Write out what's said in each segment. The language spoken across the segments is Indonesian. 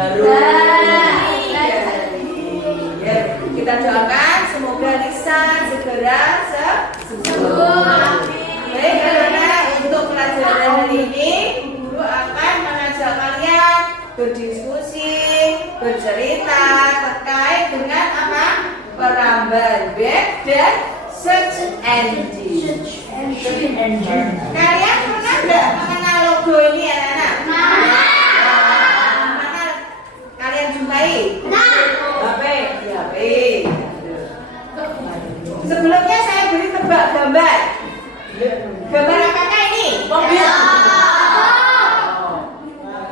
Ya, kita doakan semoga Lisa segera sembuh. Baik, anak-anak, untuk pelajaran hari ini guru akan mengajak kalian berdiskusi, bercerita terkait dengan apa? Peramban web dan search engine. Kalian pernah nggak mengenal logo ini, anak-anak? Mana kalian jumpai? Baik. Sebelumnya saya beri tebak gambar. Gambar apakah ini? Mobil.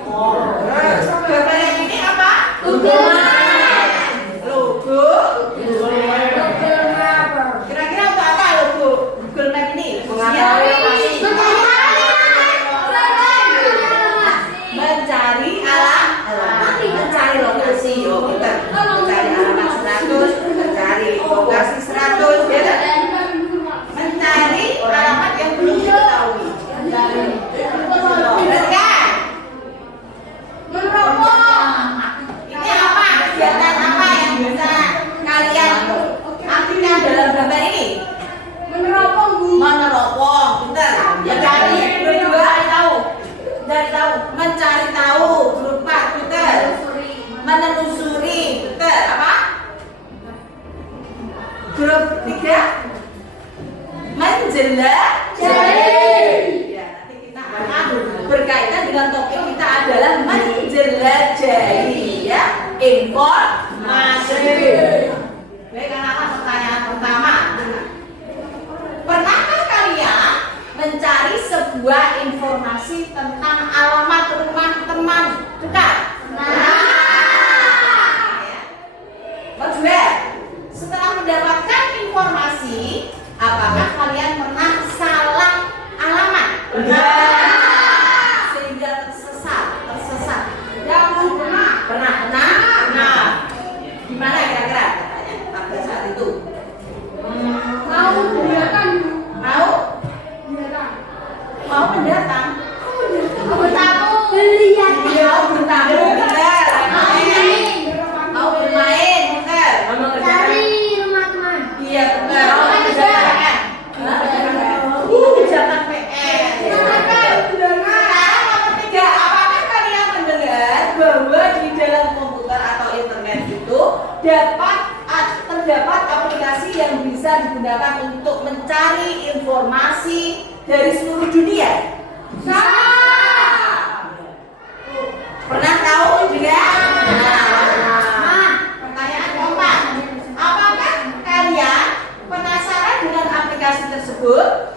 Terus gambar yang ini apa? Logo. Kira-kira untuk apa logo Google Map ini? Mencari alamat, mencari lokasi. Oh, kita mencari alamat 100, mencari lokasi 100, ya kan? Mencari alamat yang belum diketahui. Perhatikan. Ini apa? Kegiatan apa yang bisa kalian aktifkan dalam gambar ini? Meneropong, benar. Mencari, cari tahu. Mencari tahu, berupa, betul. Menelusuri, betul. Apa? Grup 3. Menjelajahi. Ya, nanti kita akan berkaitan dengan topik kita adalah menjelajahi, ya, informasi. Baik, anak-anak, pertanyaan pertama. Pernahkah kalian mencari sebuah informasi tentang alamat rumah teman dekat? Kedua, setelah mendapatkan informasi, apakah kalian pernah salah alamat? Sehingga tersesat. Pernah. Gimana kira-kira pada saat itu? Mau mendatang? Mau bermain, benar. Cari rumah teman. Iya, benar. Jangan PR. Nomor 3, apakah kalian mendengar bahwa di dalam komputer atau internet itu terdapat aplikasi yang bisa digunakan untuk mencari informasi dari seluruh dunia? Pernah tahu juga? Pertanyaan keempat, apakah kalian penasaran dengan aplikasi tersebut?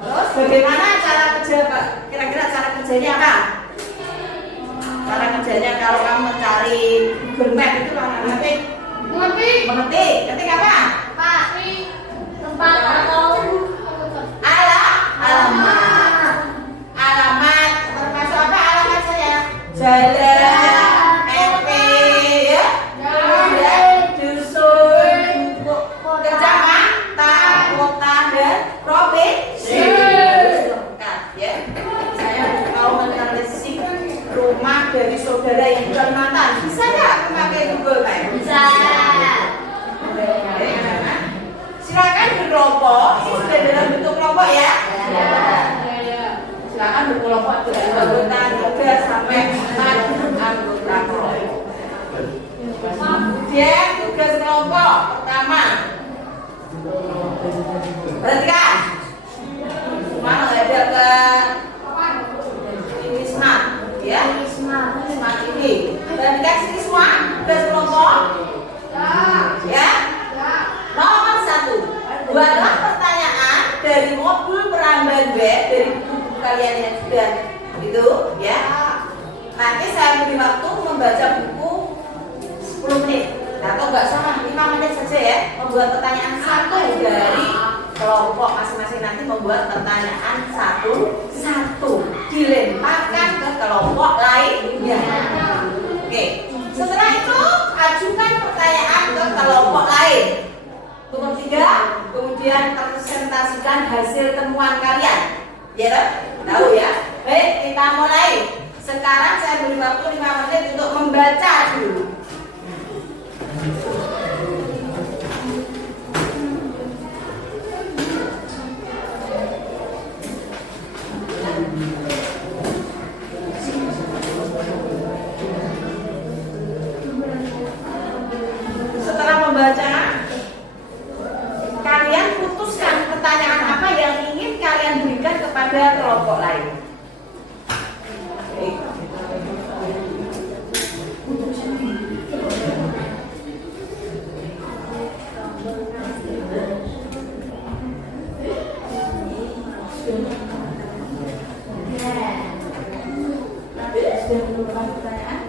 Terus bagaimana cara kerja, Pak? Kira-kira cara kerjanya apa? Cara kerjanya kalau kamu mencari Google Map itu mengetik. Ketik apa? Alamat termasuk apa alamat saya? Jalan, RT, ya, dusun, kecamatan, kota, dan provinsi. Lengkap, ya. Saya mau menelisik rumah dari saudara yang di Kalimantan. Bisa nggak memakai Google Map? Bisa. Silakan berkelompok. Ini sudah dalam bentuk kelompok, ya. Silakan berkelompok dari anggota 3 sampai 4 anggota kelompok. Kemudian tugas kelompok pertama. Perhatikan. Semua menghadap ke ini smart, ya. Smart ini. Perhatikan sini semua. Tugas kelompok. Ya. Nomor 1. Buatlah pertanyaan dari modul peramban web dari buku kalian yang sudah itu, ya. Nanti saya beri waktu membaca buku 10 menit atau enggak sama 5 menit saja, ya. Membuat pertanyaan satu dari kelompok masing-masing, nanti membuat pertanyaan satu dilemparkan ke kelompok lainnya. Oke. Setelah itu ajukan pertanyaan ke kelompok lain. Nomor 3, kemudian presentasikan hasil temuan kalian. Ya, tahu ya? Baik, kita mulai. Sekarang saya beri waktu 5 menit untuk membaca dulu. Setelah membaca, kalian putuskan pertanyaan apa yang ingin kalian berikan kepada kelompok lain. Sudah menemukan pertanyaan?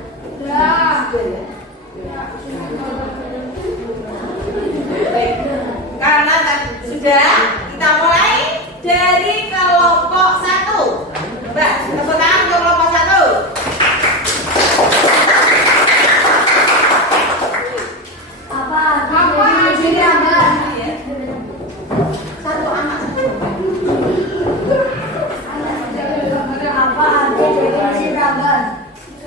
Baik. Karena sudah, kita mulai dari kelompok 1. Mbak, tepuk tangan untuk kelompok 1. Apa definisi gambar? Satu anak. Apa definisi gambar?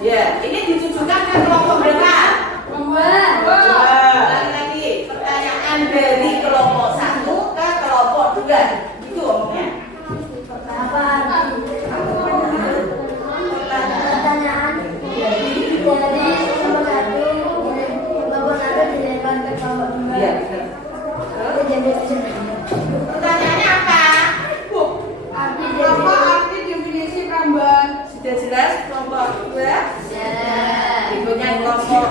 Ya, ini ditujukan ke kelompok berapa? Lagi-lagi pertanyaan dari kelompok 1 ke kelompok 2. Itu omongnya. Apa pertanyaan dari kelompok 1 dilempar ke kelompok 2? Iya. Pertanyaannya apa? Apa arti definisi gambar? Sudah jelas kelompok 2? Berikutnya kelompok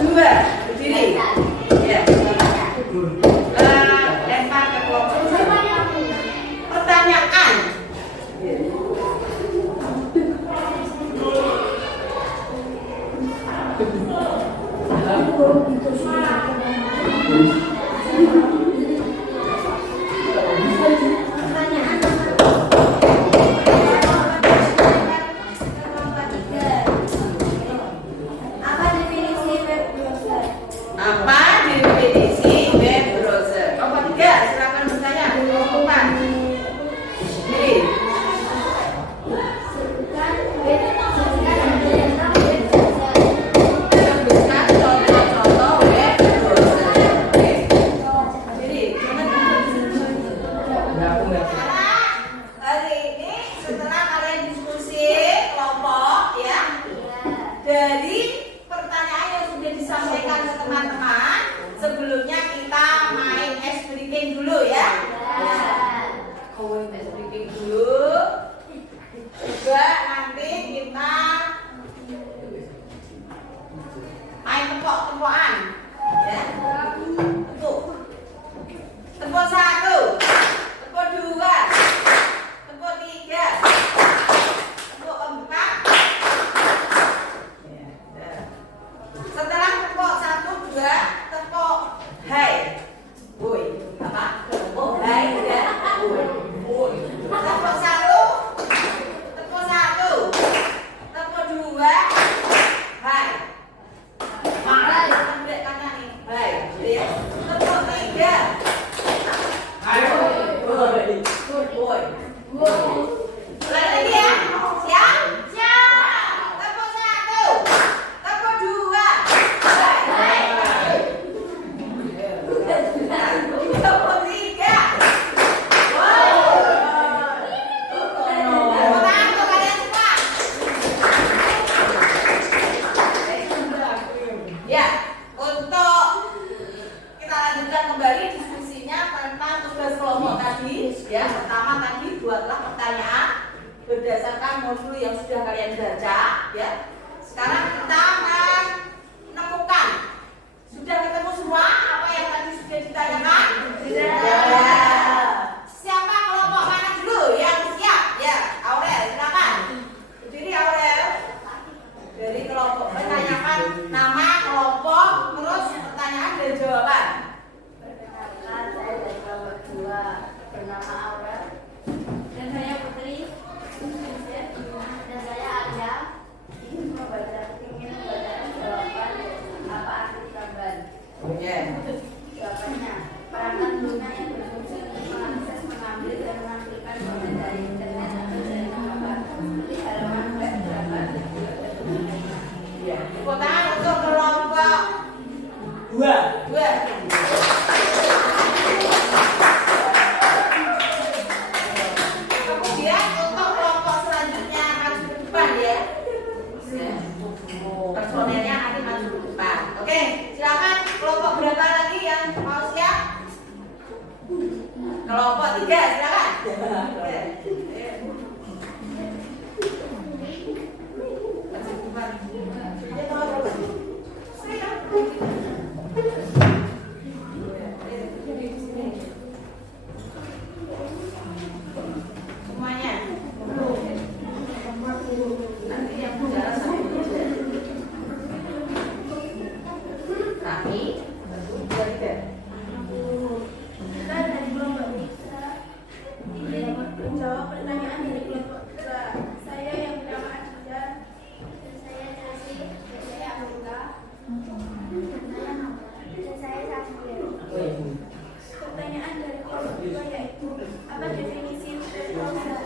2. Berdiri. Ya. Lempar ke kelompok 2. Pertanyaan. Apa definisi web browser? Apa definisi web browser? Kelompok 3, silakan bertanya. Kelompok 4. Berdiri. Sebutkan contoh-contoh web browser. Oke. Berdiri. Hari ini setelah kalian diskusi kelompok ya, dari pertanyaan yang sudah disampaikan ke teman-teman, sebelumnya kita main ice breaking dulu ya. Ice breaking dulu. Juga nanti kita main tepok-tepokan ya. Tepuk. Tepuk 1, tepuk 2, tepuk 3, tepuk 4. Setelah tepuk 1, 2, tepuk hai. Woi, apa? Tepuk hai ya. Woi. Woi. Tepuk 1, tepuk 1, tepuk 2, hai. Hai, ambil kanan nih. Hai, ya. Tepuk 3. Hai. Woi. Woi. Lagi ya. Siap? Siap. Tepuk 1, tepuk 2. Hai. Tepuk 3. Wow. Tepuk tangan untuk kalian semua. Ya, untuk kita lanjutkan kembali diskusinya tentang tugas kelompok tadi. Ya, pertama tadi buatlah pertanyaan berdasarkan modul yang sudah kalian baca. Ya, sekarang kita akan menemukan. Sudah ketemu semua apa yang tadi sudah ditanyakan? Ya. Siapa kelompok mana dulu yang siap? Ya, Aurel, silakan. Berdiri Aurel. Dari kelompok menanyakan nama kelompok, terus pertanyaan dan jawaban. Perkenalkan, saya dari kelompok 2 bernama Aurel. Dan saya Putri. Dan saya Arya. Ingin membaca depan ya. Personelnya nanti maju ke depan. Oke, silakan kelompok berapa lagi yang mau siap? Kelompok 3, silakan. Oke. Semuanya. Nanti yang bicara satu aja. Tapi, Kita dari kelompok bisa ingin menjawab pertanyaan dari kelompok 2. Saya yang bernama Adija. Dan saya Chelsea. Dan saya Angga. Dan saya Saskia. Pertanyaan dari kelompok 2 yaitu apa definisi web browser?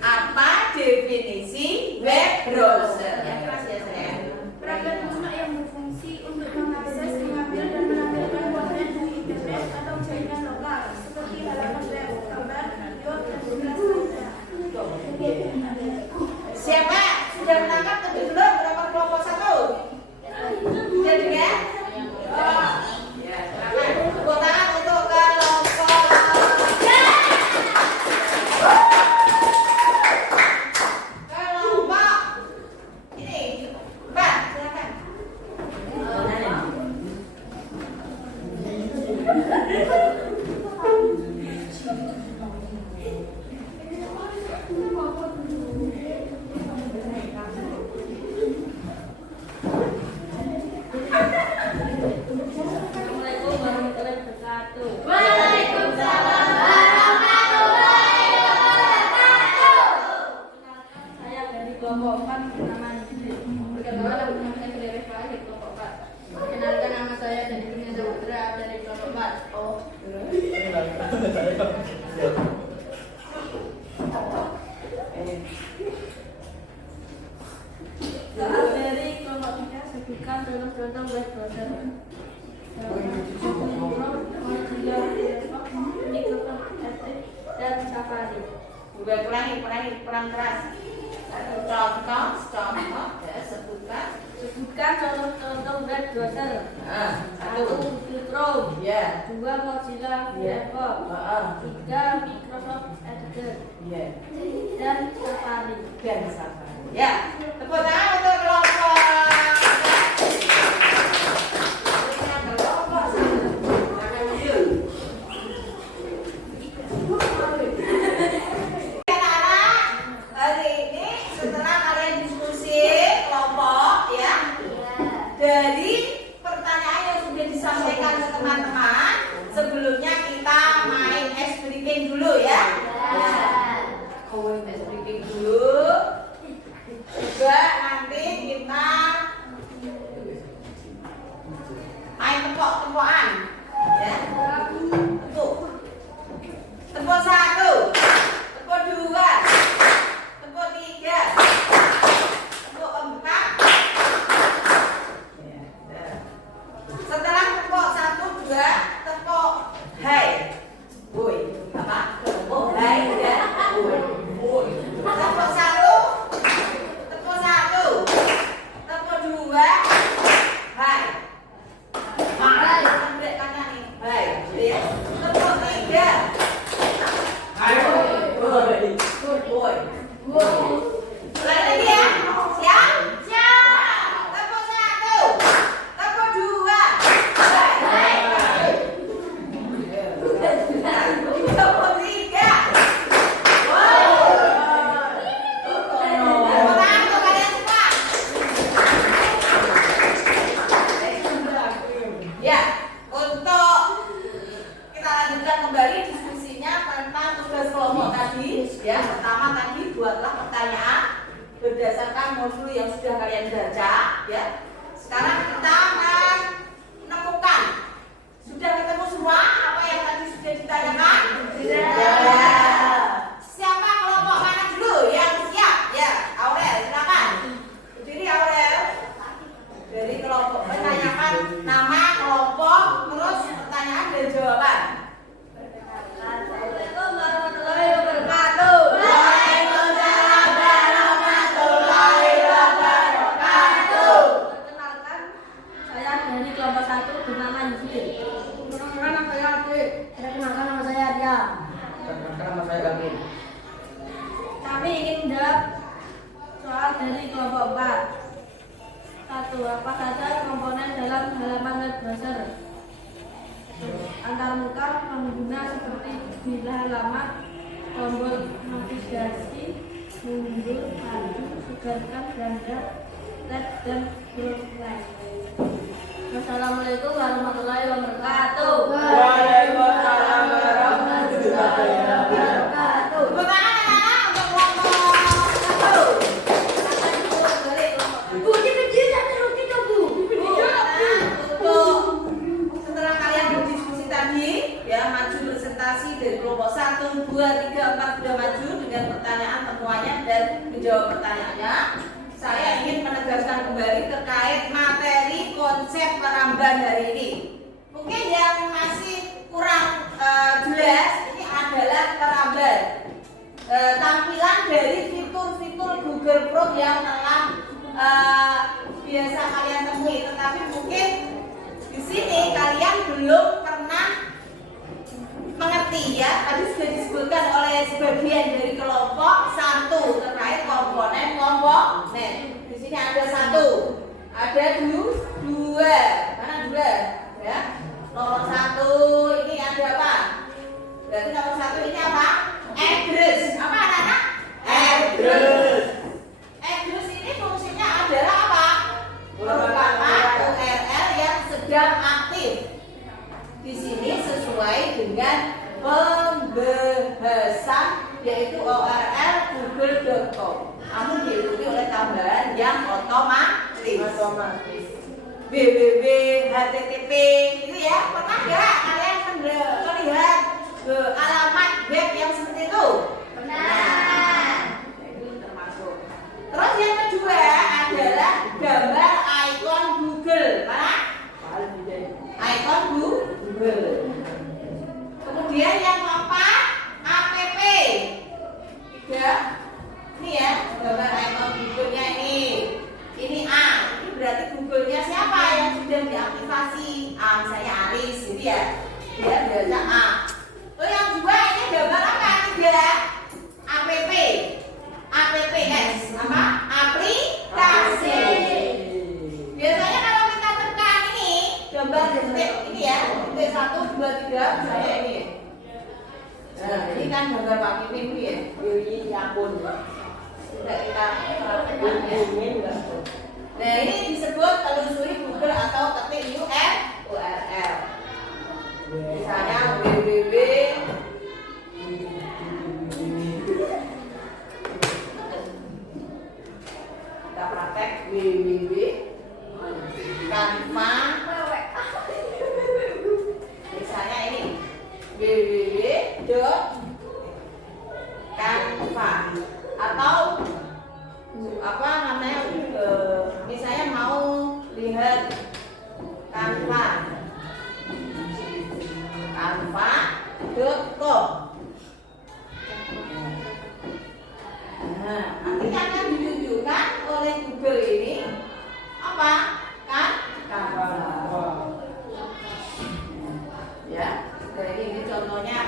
apa definisi web browser? Yang keras ya saya. Perangkat lunak yang berfungsi untuk mengakses, mengambil, dan menampilkan konten dari internet atau jaringan lokal seperti halaman web, gambar, video, dan tugas lainnya. Siapa sudah menangkap lebih belum berapa kelompok 1? Sudah juga? Ya, silakan. Tepuk tangan untuk kelompok. Kelompok ini 4, silakan. Assalamualaikum warahmatullahi wabarakatuh. Waalaikumsalam warahmatullahi wabarakatuh. Saya dari kelompok 4 bernama Nidri. Perkenalkan nama saya Federica dari kelompok 4. Perkenalkan nama saya dari Dunia Samudra dari kelompok 4. Oh. Dari kelompok 3 sebutkan contoh-contoh web browser. Dan Safari. Udah kurangi kurang keras. Contoh, ya, sebutkan. Sebutkan contoh-contoh web browser. Satu. 1. Chrome. Ya. 2. Mozilla Firefox. 3. Microsoft Edge. Ya. Dan Safari. Dan Safari. Ya. Tepuk tangan untuk kelompok. Kelompok 1. Anak-anak, hari ini setelah kalian diskusi kelompok ya, dari pertanyaan yang sudah disampaikan ke teman-teman, sebelumnya kita main ice breaking dulu ya. Ice breaking dulu. Juga nanti kita main tepok-tepokan ya. Tepuk. Tepuk 1. Tepuk 2. Tepuk 3. Tepuk 4. Ya, dah. Setelah tepuk 1, 2, tepuk hai. Woi, apa? Tepuk hai ya. Woi. Tepuk 1. Tepuk 1. Tepuk 2. Hai. Hai. Sampai kanan nih. Hai. Ya. Tepuk 3. Woi. Ulangi lagi ya. Siap? Siap. Tepuk 1. Tepuk 2. Hai. Tepuk 3. Tepuk tangan untuk kalian semua. Ya, untuk kita lanjutkan kembali diskusinya tentang tugas kelompok tadi. Ya, pertama tadi buatlah pertanyaan berdasarkan modul yang sudah kalian baca. Ya, sekarang kita akan menemukan. Sudah ketemu semua apa yang tadi sudah ditanyakan? Sudah. Siapa kelompok mana dulu yang siap? Ya, Aurel, silakan. Berdiri Aurel. Dari kelompok menanyakan nama kelompok, terus pertanyaan dan jawaban. Assalamualaikum warahmatullahi wabarakatuh. pengguna seperti di halaman tombol navigasi, mundur, maju, segarkan, ganda, tab, dan lain. Wassalamualaikum warahmatullahi wabarakatuh. Waalaikumsalam warahmatullahi wabarakatuh. Tepuk tangan anak-anak untuk kelompok 1. Bu, di video sampai kita Bu. Untuk setelah kalian berdiskusi tadi, ya maju presentasi dari kelompok 1, 2, 3, 4 sudah maju dengan pertanyaan temuannya dan menjawab pertanyaannya. Saya ingin menegaskan kembali terkait materi konsep peramban hari ini. Mungkin yang masih kurang jelas, ini adalah peramban. Tampilan dari fitur-fitur Google Chrome yang telah biasa kalian temui, tetapi mungkin di sini kalian belum pernah mengerti ya. Tadi sudah disebutkan oleh sebagian dari kelompok 1 terkait komponen komponen. Di sini ada 1, ada 2, mana 2 ya? Nomor 1 ini ada apa? Berarti nomor 1 ini apa? Address. Apa anak-anak? Address. Address ini fungsinya adalah apa? Merupakan URL yang sedang aktif. Di sini sesuai dengan pembahasan yaitu URL google.com. Namun diikuti oleh tambahan yang otomatis. www, http itu ya. Pernah nggak kalian melihat alamat web yang seperti itu? Benar. Itu termasuk. Terus yang kedua adalah gambar ikon Google. Mana? Ikon Google. Kemudian yang keempat app. 3. Ini ya, gambar ikon Google-nya ini. Ini A. Ini berarti Google-nya siapa yang sudah diaktifasi? Misalnya Aris, gitu ya. Dia baca A. Tuh yang 2 ini gambar apa? 3. app. Apps. Apa? Aplikasi. Biasanya kalau kita tekan ini gambar detik ini ya, detik 1, 2, 3 saya ini. Nah, ini kan gambar Pak Mimin ini ya. Ini akun. Tidak kita tekan ya. Nah, ini disebut telusuri Google atau ketik URL. Misalnya www. Kita praktek www. Canva. Misalnya ini www.canva atau apa namanya misalnya mau lihat canva.com. Nah, nanti akan ditunjukkan oleh Google ini apa? Canva. Ya, jadi ini contohnya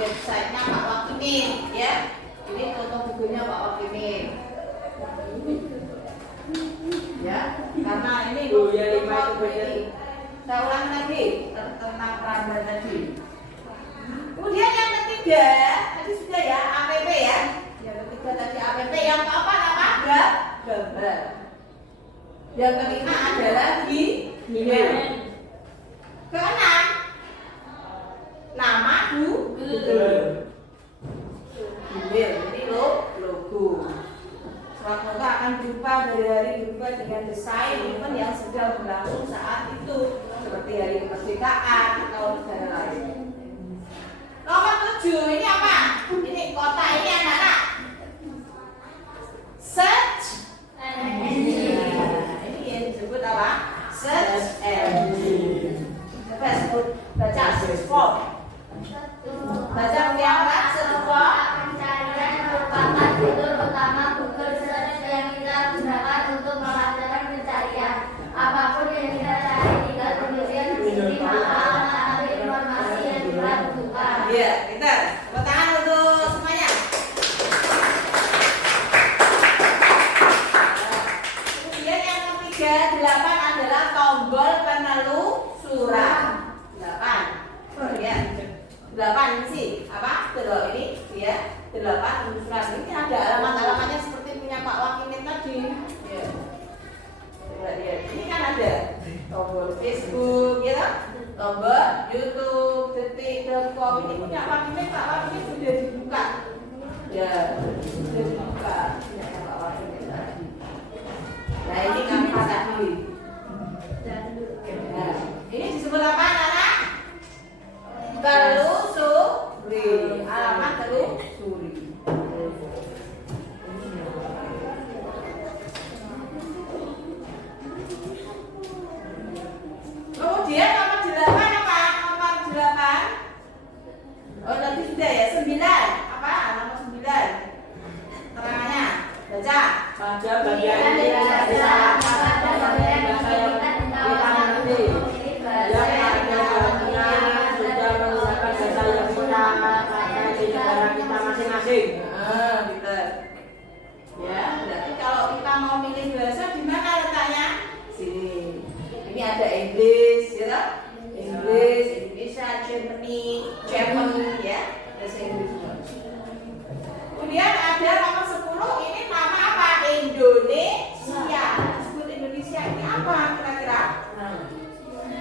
websitenya Pak Wakimin ya. Ini contoh bukunya Pak Wakimin. Ya, karena ini saya ulang tadi tentang peramban tadi. Kemudian yang ketiga tadi sudah ya app ya. Yang ketiga tadi app. Yang keempat apa? Gambar. Yang kelima adalah email. Keenam nama Google. Email ini logo. Semoga akan berubah dari hari berubah dengan desain event yang sedang berlangsung saat itu seperti hari kemerdekaan atau negara lain. Nomor 7 ini apa? Ini kota ini anak-anak. Search engine. Ini yang disebut apa? Search engine. Coba sebut baca search for. Baca yang search for. Pencarian merupakan fitur utama Google Search yang kita gunakan untuk melakukan pencarian. Apapun yang kita cari, tinggal kemudian di sini maka akan ada informasi yang kita butuhkan. Iya, kita tepuk tangan untuk semuanya. 8 surat. Ini ada alamat-alamatnya seperti punya Pak Wakimin tadi. Ya. Coba lihat. Ini kan ada tombol Facebook, ya, tombol YouTube, detik.com. Ini punya Wakimin, Pak Wakimin sudah dibuka. Ya, sudah dibuka. Punya Pak Wakimin tadi. Nah, ini kan tadi. Nah, ini disebut apa, anak? Telusuri. Alamat telusuri. Kemudian nomor 8 apa? Nomor 8. Oh, nanti sudah ya, 9. Apa? Nomor 9. Terangannya. Baca. Baca bagian ini. Ya, berarti kalau kita mau milih bahasa di mana letaknya? Sini. Ini ada Inggris, ya, Inggris, Indonesia, Germany, Jerman, ya, bahasa Inggris. Kemudian ada nomor 10. Ini nama apa? Indonesia. Disebut Indonesia ini apa kira-kira?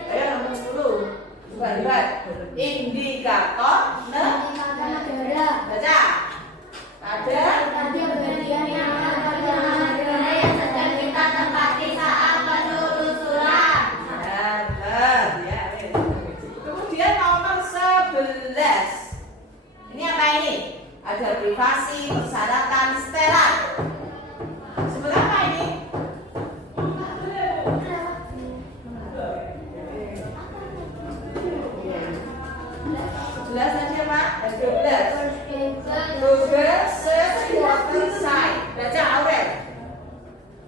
Ayo nomor 10. Coba lihat. Indikator negara. Baca. Ada bagian yang negara yang sedang kita tempati saat penelusuran. benar, ya. Kemudian nomor 11. Ini apa ini? Ada privasi, persyaratan, setelan. Sebut apa ini? Sebelas aja Pak. 12. Progress water site. Baca Aurel.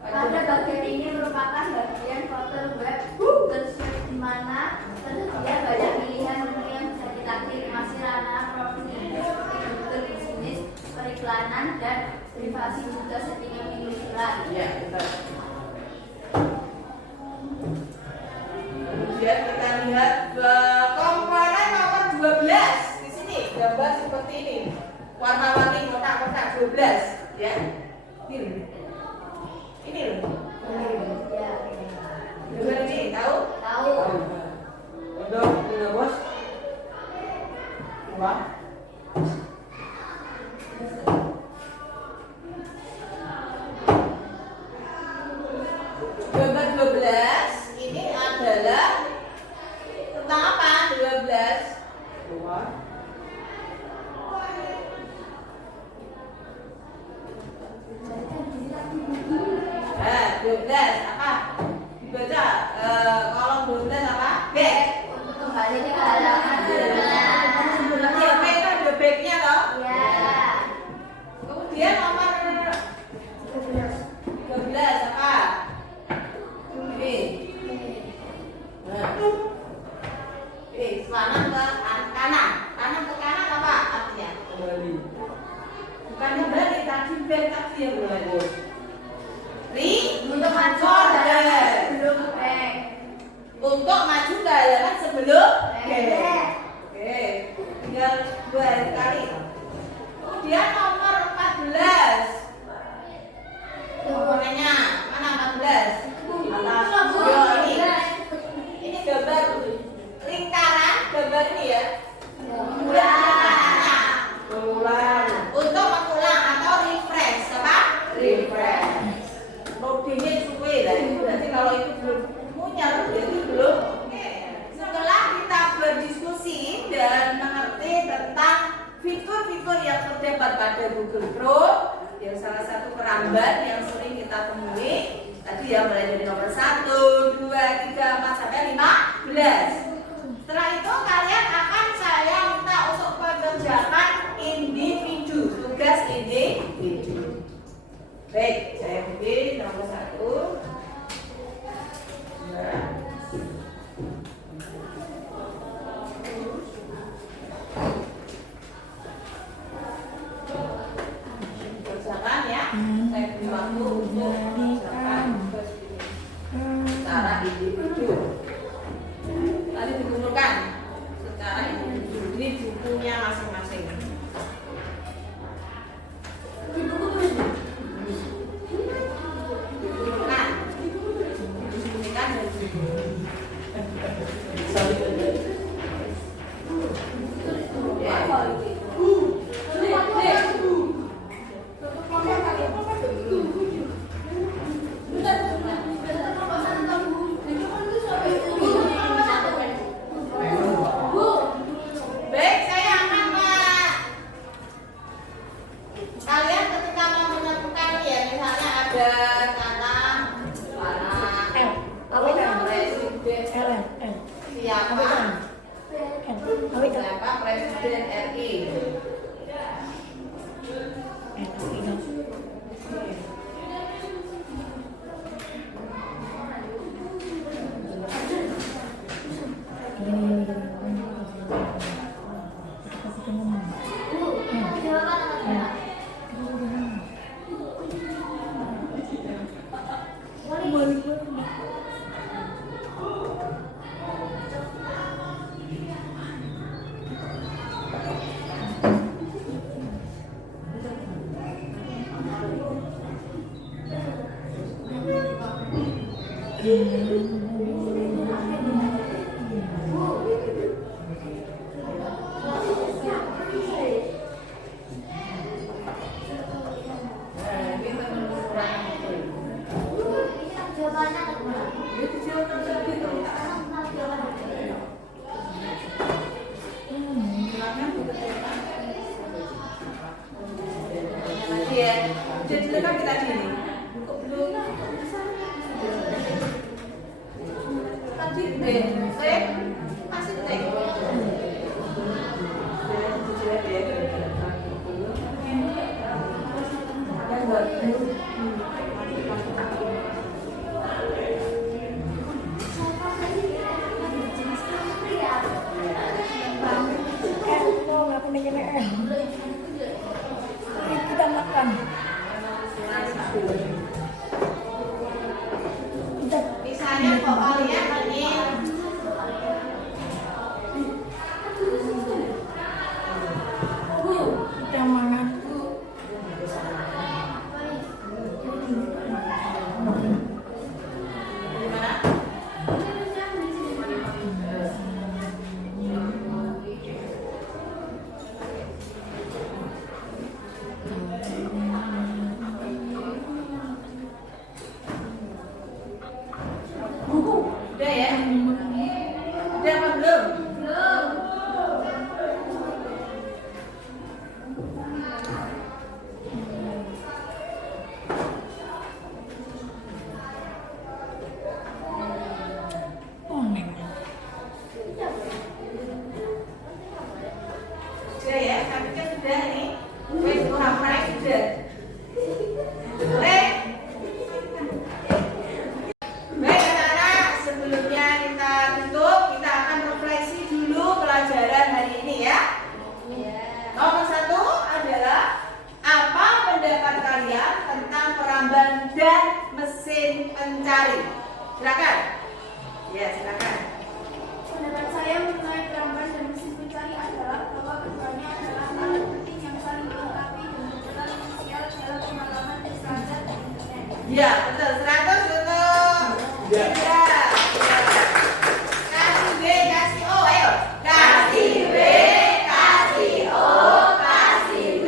Pada bagian ini merupakan bagian portal web Google Search di mana tersedia banyak pilihan menu yang bisa kita klik, masih ranah profesi seperti Google Business, periklanan, dan privasi juga settingan penelusuran. Ya, betul. Kemudian kita lihat komponen nomor 12. Di sini gambar seperti ini. Warna-warni kotak-kotak 12, ya. Ini loh. Gambar ini tahu? Tahu. Untuk bos. Wah. Gambar 12 ini adalah tentang apa? 12. Wah. Nah, 12 apa? Dibaca kolom 12 apa? Back. Untuk kembali ke halaman sebelumnya. Ya, back itu ada backnya loh. Ya. Kemudian nomor 13 apa? Ini. Nah. Kanan ke kanan. Kanan ke kanan apa artinya? Kembali. Bukan kembali, tadi back tadi yang kembali. Untuk maju ke halaman sebelum back. Untuk maju ke halaman sebelum Back. Oke, tinggal 2 kali. Kemudian nomor 14. Komponennya mana 14? Atas. Yo, ini gambar lingkaran, gambar ini ya. Mengulang. Untuk mengulang atau refresh, apa? Refresh. Loadingnya suwe lah. Berarti kalau itu belum punya, jadi belum. Oke. Setelah kita berdiskusi dan mengerti tentang fitur-fitur yang terdapat pada Google Chrome, yang salah satu kerambat yang sering kita temui tadi ya, mulai dari nomor 1, 2, 3, 4 sampai 15. Setelah itu kalian akan saya minta untuk mengerjakan individu, tugas individu. Baik, saya pilih nomor 1. Nah. Kerjakan ya. Saya beri waktu untuk mengerjakan tugas ini secara individu. Tadi dikumpulkan secara individu di bukunya masing-masing. ada kata presiden. Siapa presiden RI? Jadi kan kita gini. Tadi saya masih tek. Kita makan. Misalnya pokoknya ini Kita makan. udah ya? Udah apa belum? Sudah ya, kami kan sudah nih. Wes hafal sudah. Baik. Baik anak-anak, sebelumnya kita tutup, kita akan refleksi dulu pelajaran hari ini ya. Nomor 1 adalah apa pendapat kalian tentang peramban dan mesin pencari? Silakan. Ya, silakan. Pendapat saya mengenai peramban dan mesin pencari adalah bahwa keduanya adalah alat penting yang saling melengkapi dan berjalan krusial dalam pengalaman belajar di internet. Ya, betul. 100 betul. Ya. Kasih B, kasih O, ayo. Kasih B, kasih O, kasih B.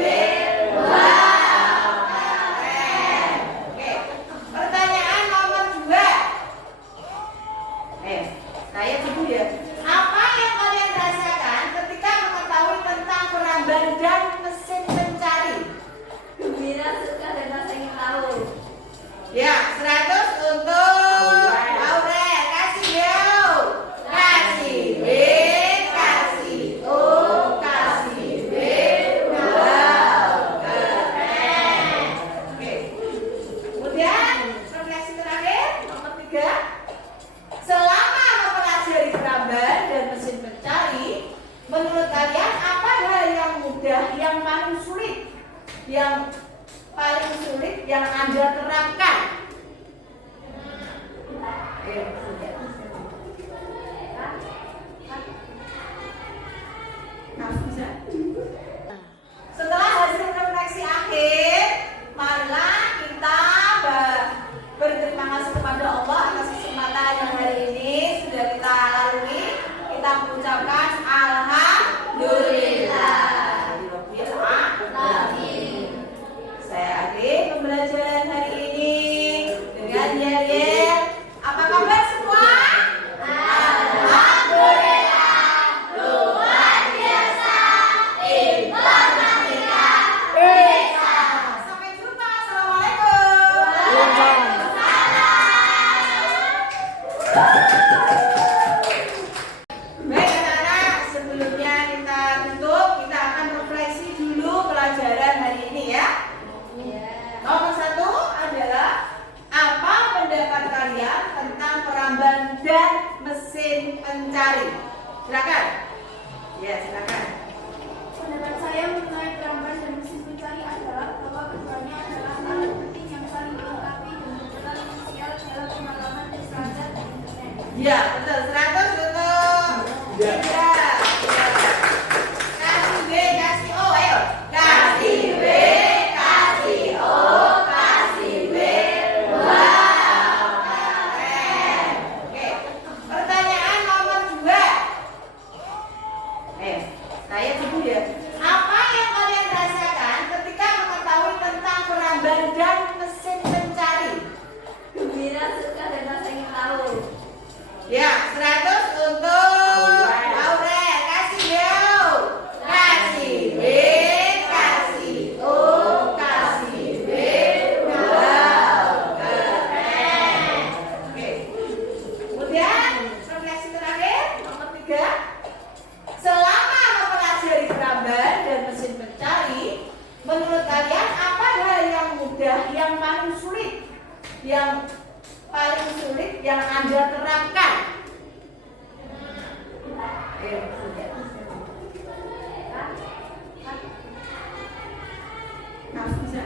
Wow, keren. Oke. Pertanyaan nomor 2. Saya dulu ya. Apa yang kalian rasakan ketika mengetahui tentang peramban dan mesin pencari? Gembira, suka, dan rasa ingin tahu. Ya, 100 untuk Aurel. Kasih yo. Kasih B, kasih O, kasih B. Wow, keren. Oke. Kemudian refleksi terakhir nomor 3. Selama mempelajari peramban dan mesin pencari, menurut kalian apa hal yang mudah, yang paling sulit, yang Anda terapkan? Setelah hasil refleksi akhir, marilah kita berterima kasih kepada Allah atas kesempatan yang hari ini sudah kita lalui. Kita mengucapkan alhamdulillah. Saya akhiri pembelajaran hari ini dengan yel-yel. Apa kabar semua? Alhamdulillah, luar biasa, informatika bisa. Sampai jumpa, assalamualaikum. Ya, betul. 100 untuk Indra. Kasih B, kasih O, ayo. Kasih B, kasih O, kasih B. Wow, keren. Oke, pertanyaan nomor 2. Saya dulu ya. Apa yang kalian rasakan ketika mengetahui tentang peramban dan mesin pencari? Gembira, suka, dan rasa ingin tahu. Ya, 100 untuk Aurel. Kasih Yo. Kasih B, kasih O, kasih B. Wow, keren. Oke. Kemudian refleksi terakhir nomor 3. Selama mempelajari peramban dan mesin pencari, menurut kalian apa hal yang mudah, yang paling sulit, yang Anda terapkan? Kamu bisa?